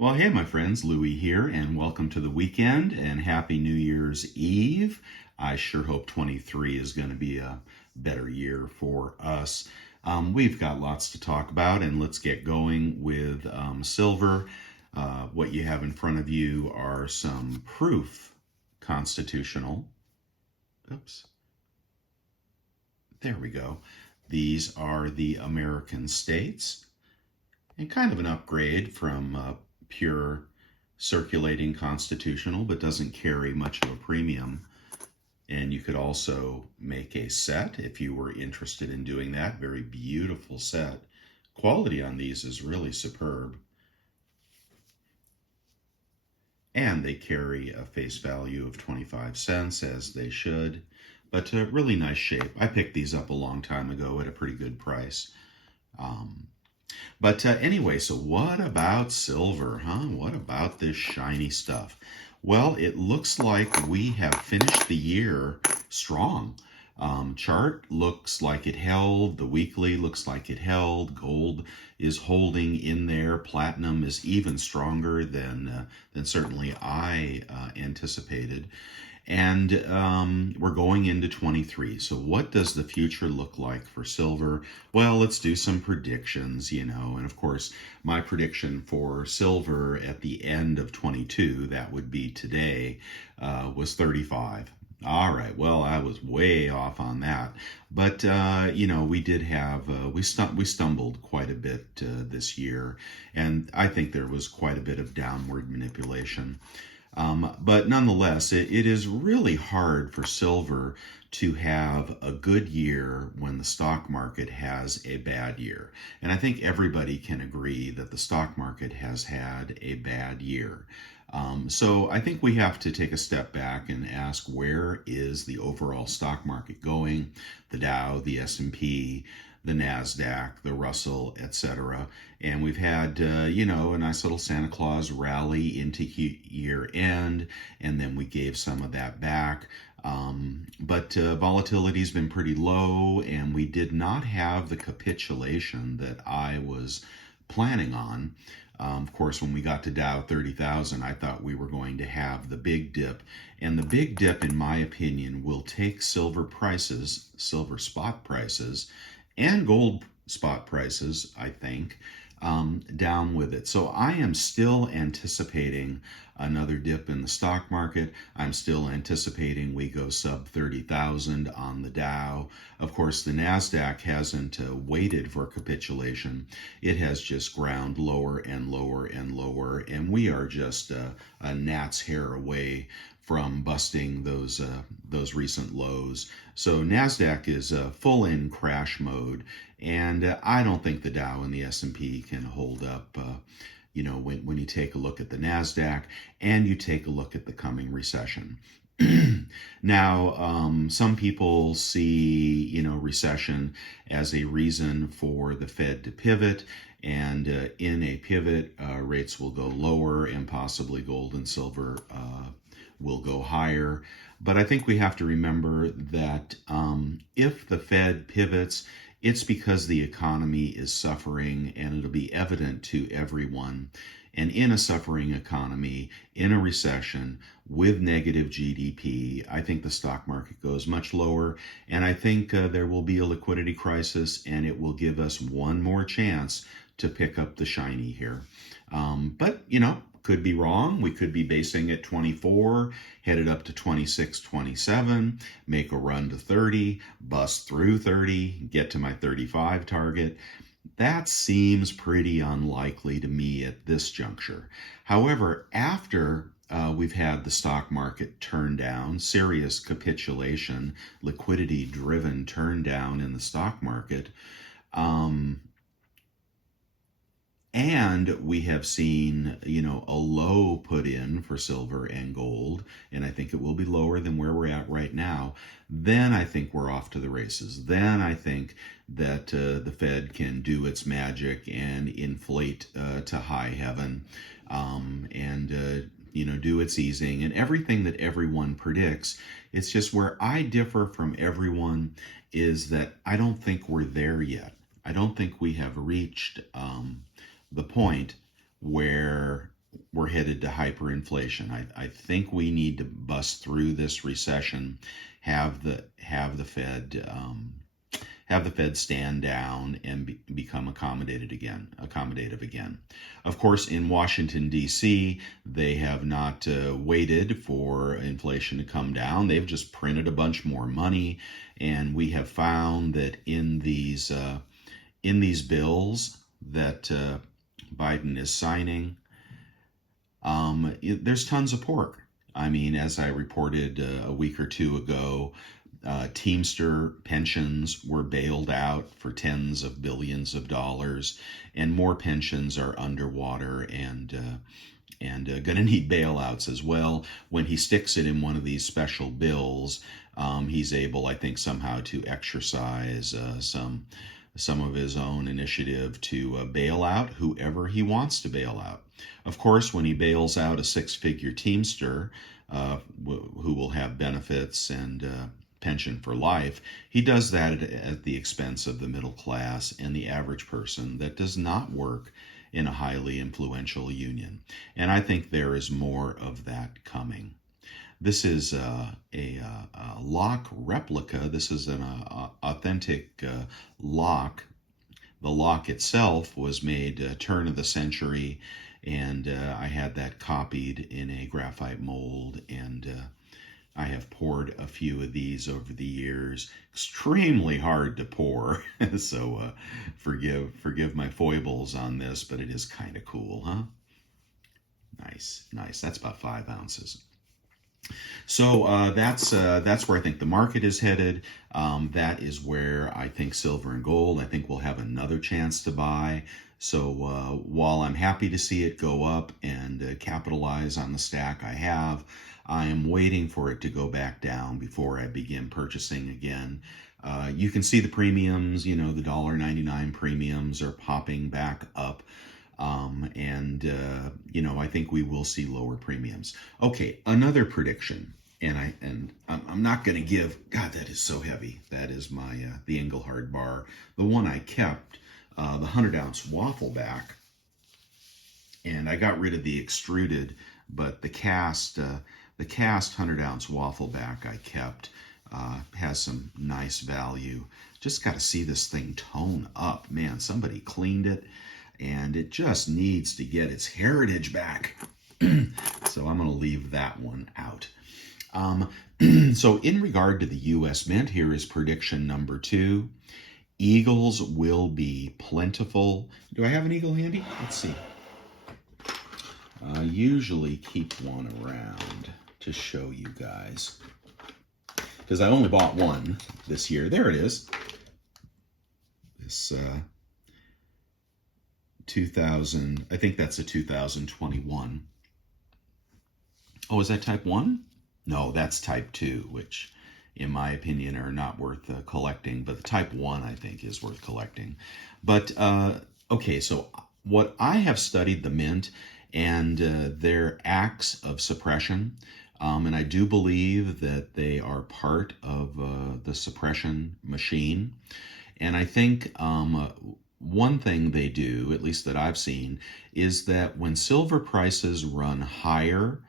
Well, hey, my friends, Louie here, and welcome to the weekend and happy New Year's Eve. I sure hope 23 is going to be a better year for us. We've got lots to talk about, and let's get going with silver. What you have in front of you are some proof constitutional. Oops, there we go. These are the American states, and kind of an upgrade from pure circulating constitutional, but doesn't carry much of a premium. And you could also make a set if you were interested in doing that. Very beautiful set. Quality on these is really superb. And they carry a face value of 25 cents, as they should. But really nice shape. I picked these up a long time ago at a pretty good price. But anyway, so what about silver, huh? What about this shiny stuff? Well, it looks like we have finished the year strong. Chart looks like it held. The weekly looks like it held. Gold is holding in there. Platinum is even stronger than certainly I anticipated. And we're going into 23. So, what does the future look like for silver? Well, let's do some predictions, And of course, my prediction for silver at the end of 22, that would be today, was 35. All right. Well, I was way off on that, but we did have we stumbled quite a bit this year, and I think there was quite a bit of downward manipulation. But nonetheless, it is really hard for silver to have a good year when the stock market has a bad year. And I think everybody can agree that the stock market has had a bad year. So I think we have to take a step back and ask, where is the overall stock market going? The Dow, the S&P, the NASDAQ, the Russell, etc. And we've had, a nice little Santa Claus rally into year end, and then we gave some of that back. But volatility's been pretty low, and we did not have the capitulation that I was planning on. Of course, when we got to Dow 30,000, I thought we were going to have the big dip. And the big dip, in my opinion, will take silver prices, silver spot prices, and gold spot prices, I think, down with it. So I am still anticipating another dip in the stock market. I'm still anticipating we go sub 30,000 on the Dow. Of course, the NASDAQ hasn't waited for capitulation. It has just ground lower and lower and lower, and we are just a gnat's hair away from busting those recent lows. So NASDAQ is full in crash mode, and I don't think the Dow and the S&P can hold up. When you take a look at the NASDAQ and you take a look at the coming recession. Now, some people see, recession as a reason for the Fed to pivot, and in a pivot, rates will go lower, and possibly gold and silver will go higher. But I think we have to remember that if the Fed pivots, it's because the economy is suffering, and it'll be evident to everyone. And in a suffering economy, in a recession with negative GDP, I think the stock market goes much lower. And I think there will be a liquidity crisis, and it will give us one more chance to pick up the shiny here. But, could be wrong. We could be basing at 24, headed up to 26, 27, make a run to 30, bust through 30, get to my 35 target. That seems pretty unlikely to me at this juncture. However, after we've had the stock market turn down, serious capitulation, liquidity driven turn down in the stock market, and we have seen, a low put in for silver and gold, and I think it will be lower than where we're at right now. Then I think we're off to the races. Then I think that the Fed can do its magic and inflate to high heaven, and do its easing and everything that everyone predicts. It's just where I differ from everyone is that I don't think we're there yet. I don't think we have reached the point where we're headed to hyperinflation. I think we need to bust through this recession, have the Fed have the Fed stand down and become accommodative again. Of course, in Washington, D.C., they have not waited for inflation to come down. They've just printed a bunch more money, and we have found that in these bills that Biden is signing, there's tons of pork. I mean, as I reported a week or two ago, Teamster pensions were bailed out for tens of billions of dollars, and more pensions are underwater and going to need bailouts as well. When he sticks it in one of these special bills, he's able, I think, somehow to exercise some of his own initiative to bail out whoever he wants to bail out. Of course, when he bails out a six-figure Teamster who will have benefits and pension for life, he does that at the expense of the middle class and the average person that does not work in a highly influential union. And I think there is more of that coming. This is a lock replica. This is an authentic lock. The lock itself was made turn of the century, and I had that copied in a graphite mold, and I have poured a few of these over the years. Extremely hard to pour, so forgive my foibles on this, but it is kind of cool, huh? Nice. That's about 5 ounces. So that's where I think the market is headed. That is where I think silver and gold, I think we'll have another chance to buy. So while I'm happy to see it go up and capitalize on the stack I have, I am waiting for it to go back down before I begin purchasing again. You can see the premiums, the $1.99 premiums are popping back up. I think we will see lower premiums. Okay, another prediction, and I'm not going to give. God, that is so heavy. That is my the Engelhard bar, the one I kept, the 100-ounce waffle back, and I got rid of the extruded, but the cast 100-ounce waffle back I kept. Has some nice value. Just got to see this thing tone up. Man, somebody cleaned it, and it just needs to get its heritage back. So I'm going to leave that one out. So in regard to the U.S. Mint, here is prediction number 2. Eagles will be plentiful. Do I have an eagle handy? Let's see. I usually keep one around to show you guys, because I only bought one this year. There it is. This 2000, I think that's a 2021. Oh, is that type 1? No, that's type 2, which in my opinion are not worth collecting, but the type 1 I think is worth collecting. But okay, so what I have studied the Mint and their acts of suppression, and I do believe that they are part of the suppression machine. And I think one thing they do, at least that I've seen, is that when silver prices run higher,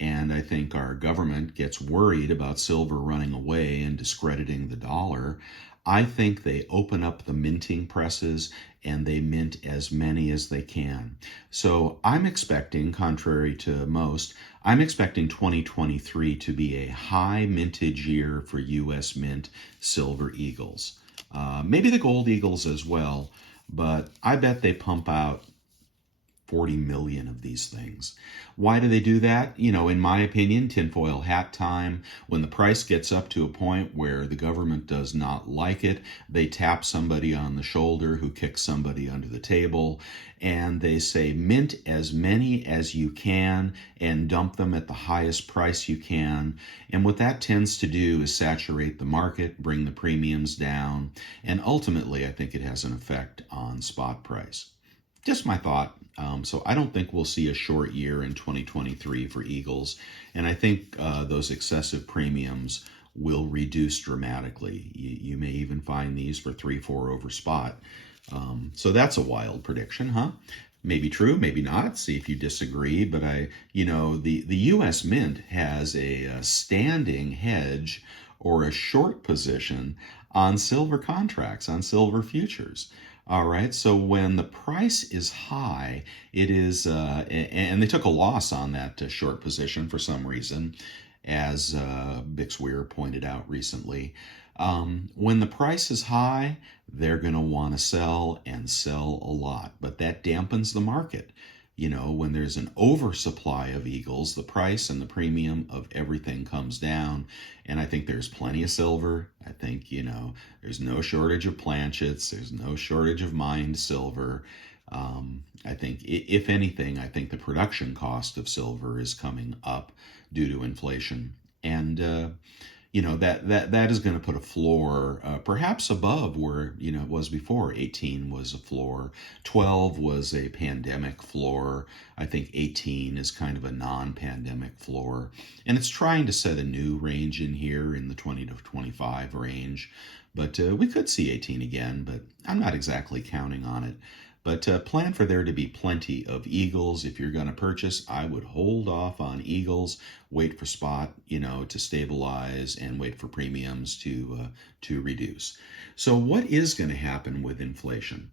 and I think our government gets worried about silver running away and discrediting the dollar, I think they open up the minting presses and they mint as many as they can. So I'm expecting, contrary to most, I'm expecting 2023 to be a high mintage year for U.S. Mint Silver Eagles. Maybe the Gold Eagles as well, but I bet they pump out 40 million of these things. Why do they do that? In my opinion, tinfoil hat time. When the price gets up to a point where the government does not like it, they tap somebody on the shoulder who kicks somebody under the table, and they say, mint as many as you can and dump them at the highest price you can. And what that tends to do is saturate the market, bring the premiums down, and ultimately I think it has an effect on spot price. Just my thought. So I don't think we'll see a short year in 2023 for Eagles, and I think those excessive premiums will reduce dramatically. You may even find these for 3-4 over spot. So that's a wild prediction, huh? Maybe true, maybe not. See if you disagree. But the U.S. Mint has a standing hedge or a short position on silver contracts, on silver futures. All right. So when the price is high, it is, and they took a loss on that short position for some reason, as Bix Weir pointed out recently. When the price is high, they're going to want to sell and sell a lot, but that dampens the market. When there's an oversupply of eagles, the price and the premium of everything comes down. And I think there's plenty of silver. I think, there's no shortage of planchets. There's no shortage of mined silver. I think, if anything, I think the production cost of silver is coming up due to inflation. And, that is going to put a floor perhaps above where it was before. 18 was a floor, 12 was a pandemic floor. I think 18 is kind of a non-pandemic floor, and it's trying to set a new range in here in the 20 to 25 range. But we could see 18 again, but I'm not exactly counting on it. But plan for there to be plenty of eagles. If you're going to purchase, I would hold off on eagles, wait for spot, to stabilize, and wait for premiums to reduce. So what is going to happen with inflation?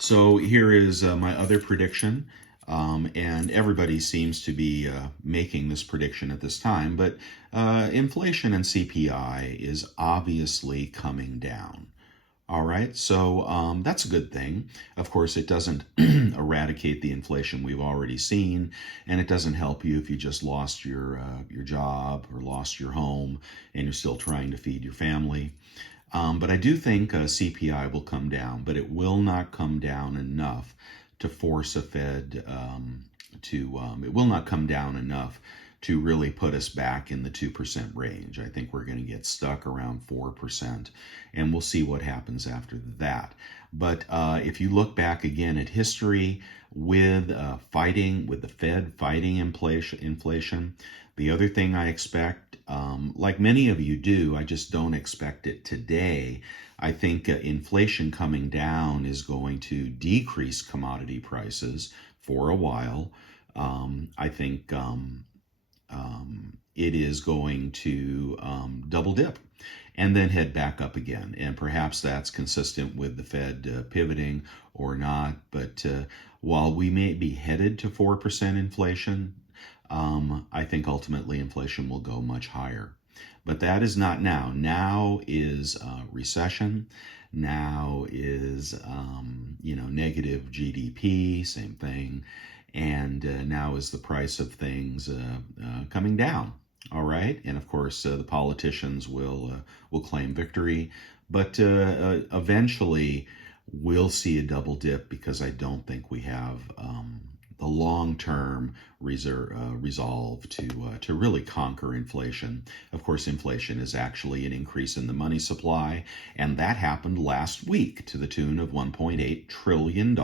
So here is my other prediction. And everybody seems to be making this prediction at this time, but inflation and CPI is obviously coming down. All right, so that's a good thing. Of course, it doesn't eradicate the inflation we've already seen, and it doesn't help you if you just lost your job or lost your home and you're still trying to feed your family. But I do think CPI will come down, but it will not come down enough to force a Fed it will not come down enough to really put us back in the 2% range. I think we're going to get stuck around 4%, and we'll see what happens after that. But if you look back again at history with the Fed fighting inflation, the other thing I expect, like many of you do, I just don't expect it today. I think inflation coming down is going to decrease commodity prices for a while. I think it is going to double dip and then head back up again. And perhaps that's consistent with the Fed pivoting or not. But while we may be headed to 4% inflation, I think ultimately inflation will go much higher. But that is not now. Now is recession. Now is, negative GDP, same thing. And now is the price of things coming down. All right, and of course the politicians will claim victory, but eventually we'll see a double dip because I don't think we have the long-term resolve to really conquer inflation. Of course, inflation is actually an increase in the money supply, and that happened last week to the tune of $1.8 trillion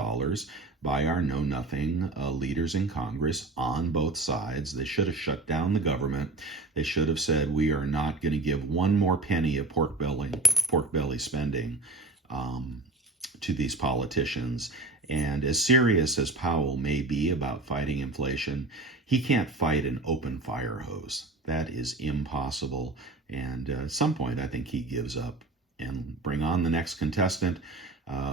by our know-nothing leaders in Congress on both sides. They should have shut down the government. They should have said, we are not going to give one more penny of pork belly spending to these politicians. And as serious as Powell may be about fighting inflation, he can't fight an open fire hose. That is impossible. And at some point, I think he gives up and bring on the next contestant.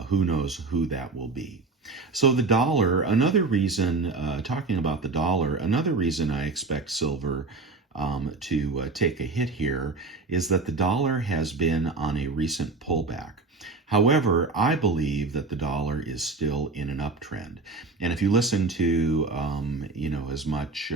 Who knows who that will be. So the dollar, another reason, talking about the dollar, another reason I expect silver to take a hit here is that the dollar has been on a recent pullback. However, I believe that the dollar is still in an uptrend. And if you listen to, as much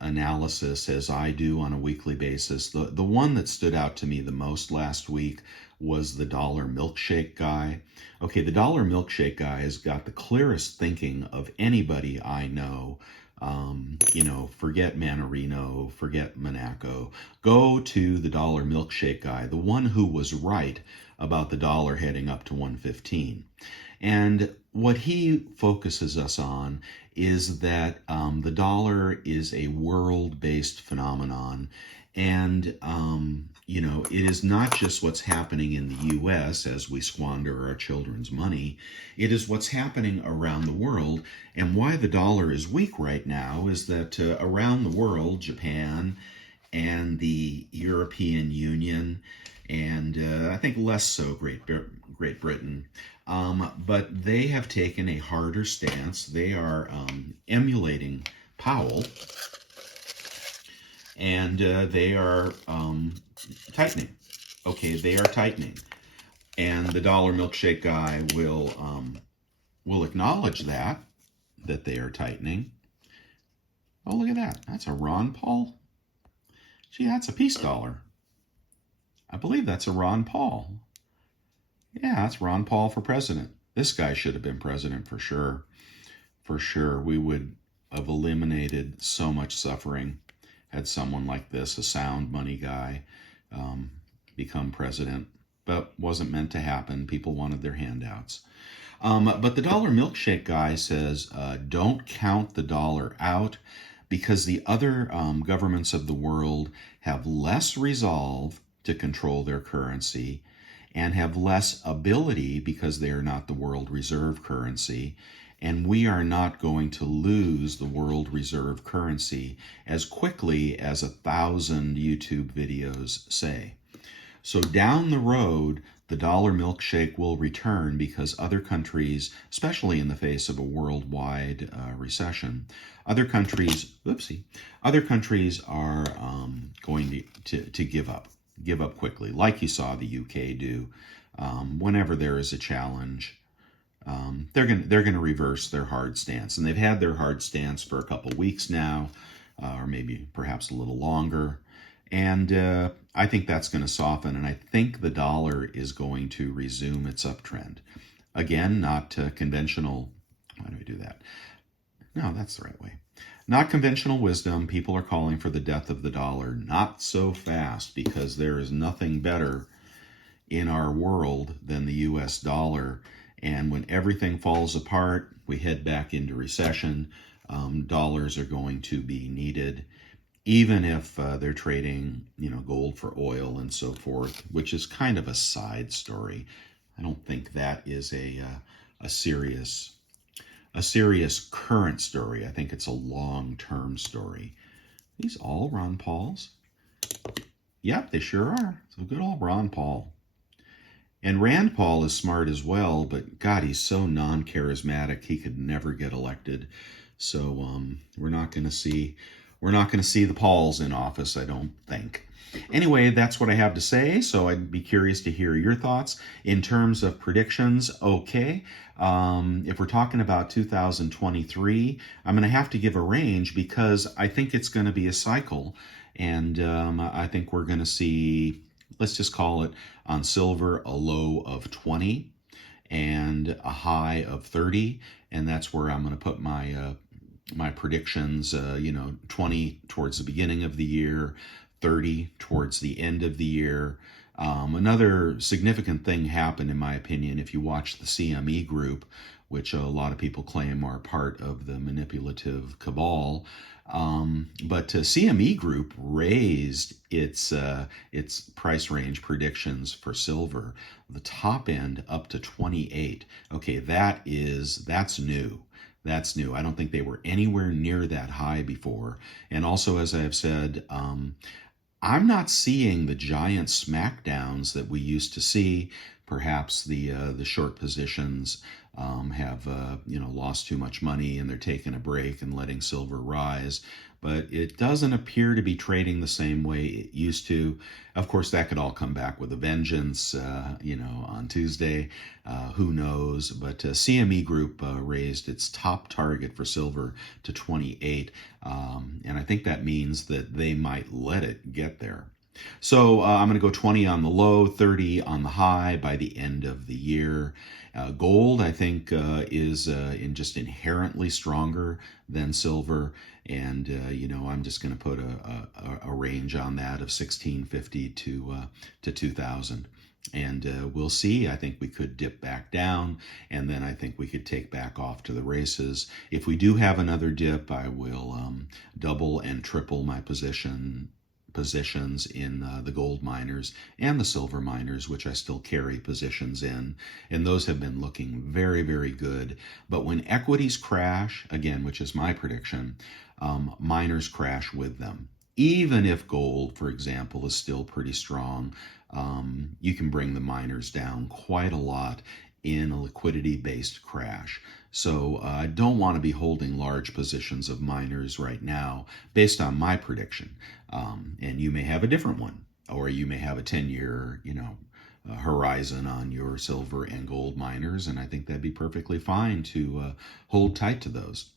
analysis as I do on a weekly basis, the one that stood out to me the most last week was the dollar milkshake guy. Okay, the dollar milkshake guy has got the clearest thinking of anybody I know. Forget Manarino, forget Monaco. Go to the dollar milkshake guy, the one who was right about the dollar heading up to 115. And what he focuses us on is that the dollar is a world-based phenomenon, And, it is not just what's happening in the US as we squander our children's money, it is what's happening around the world. And why the dollar is weak right now is that around the world, Japan and the European Union, and I think less so Great Britain, but they have taken a harder stance. They are emulating Powell, and they are tightening. Okay, they are tightening, and the dollar milkshake guy will acknowledge that they are tightening. Oh, look at that! That's a Ron Paul. Gee, that's a peace dollar. I believe that's a Ron Paul. Yeah, that's Ron Paul for president. This guy should have been president for sure. For sure, we would have eliminated so much suffering had someone like this, a sound money guy, become president. But wasn't meant to happen. People wanted their handouts. But the dollar milkshake guy says, don't count the dollar out because the other governments of the world have less resolve to control their currency and have less ability because they are not the world reserve currency. And we are not going to lose the world reserve currency as quickly as 1,000 YouTube videos say. So down the road, the dollar milkshake will return because other countries, especially in the face of a worldwide recession, other countries are going to give up quickly, like you saw the UK do. Whenever there is a challenge, they're going to reverse their hard stance, and they've had their hard stance for a couple weeks now, or maybe perhaps a little longer. And I think that's going to soften, and I think the dollar is going to resume its uptrend. Again, not conventional. Why do we do that? No, that's the right way. Not conventional wisdom. People are calling for the death of the dollar. Not so fast, because there is nothing better in our world than the US dollar. And when everything falls apart, we head back into recession. Dollars are going to be needed, even if they're trading, gold for oil and so forth, which is kind of a side story. I don't think that is a serious current story. I think it's a long-term story. These all Ron Pauls? Yep, they sure are. So good old Ron Paul. And Rand Paul is smart as well, but God, he's so non-charismatic. He could never get elected. So we're not going to see the Pauls in office, I don't think. Anyway, that's what I have to say. So I'd be curious to hear your thoughts in terms of predictions. Okay, if we're talking about 2023, I'm going to have to give a range because I think it's going to be a cycle, and I think we're going to see, let's just call it on silver, a low of 20 and a high of 30, and that's where I'm going to put my predictions. 20 towards the beginning of the year, 30 towards the end of the year. Another significant thing happened, in my opinion, if you watch the CME Group, which a lot of people claim are part of the manipulative cabal. But CME Group raised its price range predictions for silver, the top end up to 28. Okay, that's new. That's new. I don't think they were anywhere near that high before. And also, as I have said, I'm not seeing the giant smackdowns that we used to see. Perhaps the short positions have lost too much money and they're taking a break and letting silver rise. But it doesn't appear to be trading the same way it used to. Of course, that could all come back with a vengeance, on Tuesday. Who knows? But CME Group raised its top target for silver to 28. And I think that means that they might let it get there. So I'm going to go 20 on the low, 30 on the high by the end of the year. Gold, I think, is just inherently stronger than silver, and I'm just going to put a range on that of 1650 to 2000. And we'll see. I think we could dip back down, and then I think we could take back off to the races. If we do have another dip, I will double and triple my position positions in the gold miners and the silver miners, which I still carry positions in, and those have been looking very, very good. But when equities crash, again, which is my prediction, miners crash with them. Even if gold, for example, is still pretty strong, you can bring the miners down quite a lot in a liquidity-based crash. So I don't want to be holding large positions of miners right now based on my prediction. And you may have a different one, or you may have a 10-year, horizon on your silver and gold miners, and I think that'd be perfectly fine to hold tight to those.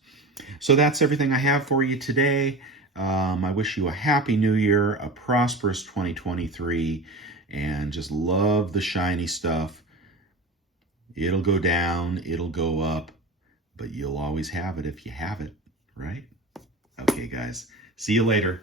So that's everything I have for you today. I wish you a happy new year, a prosperous 2023, and just love the shiny stuff. It'll go down, it'll go up, but you'll always have it if you have it, right? Okay, guys. See you later.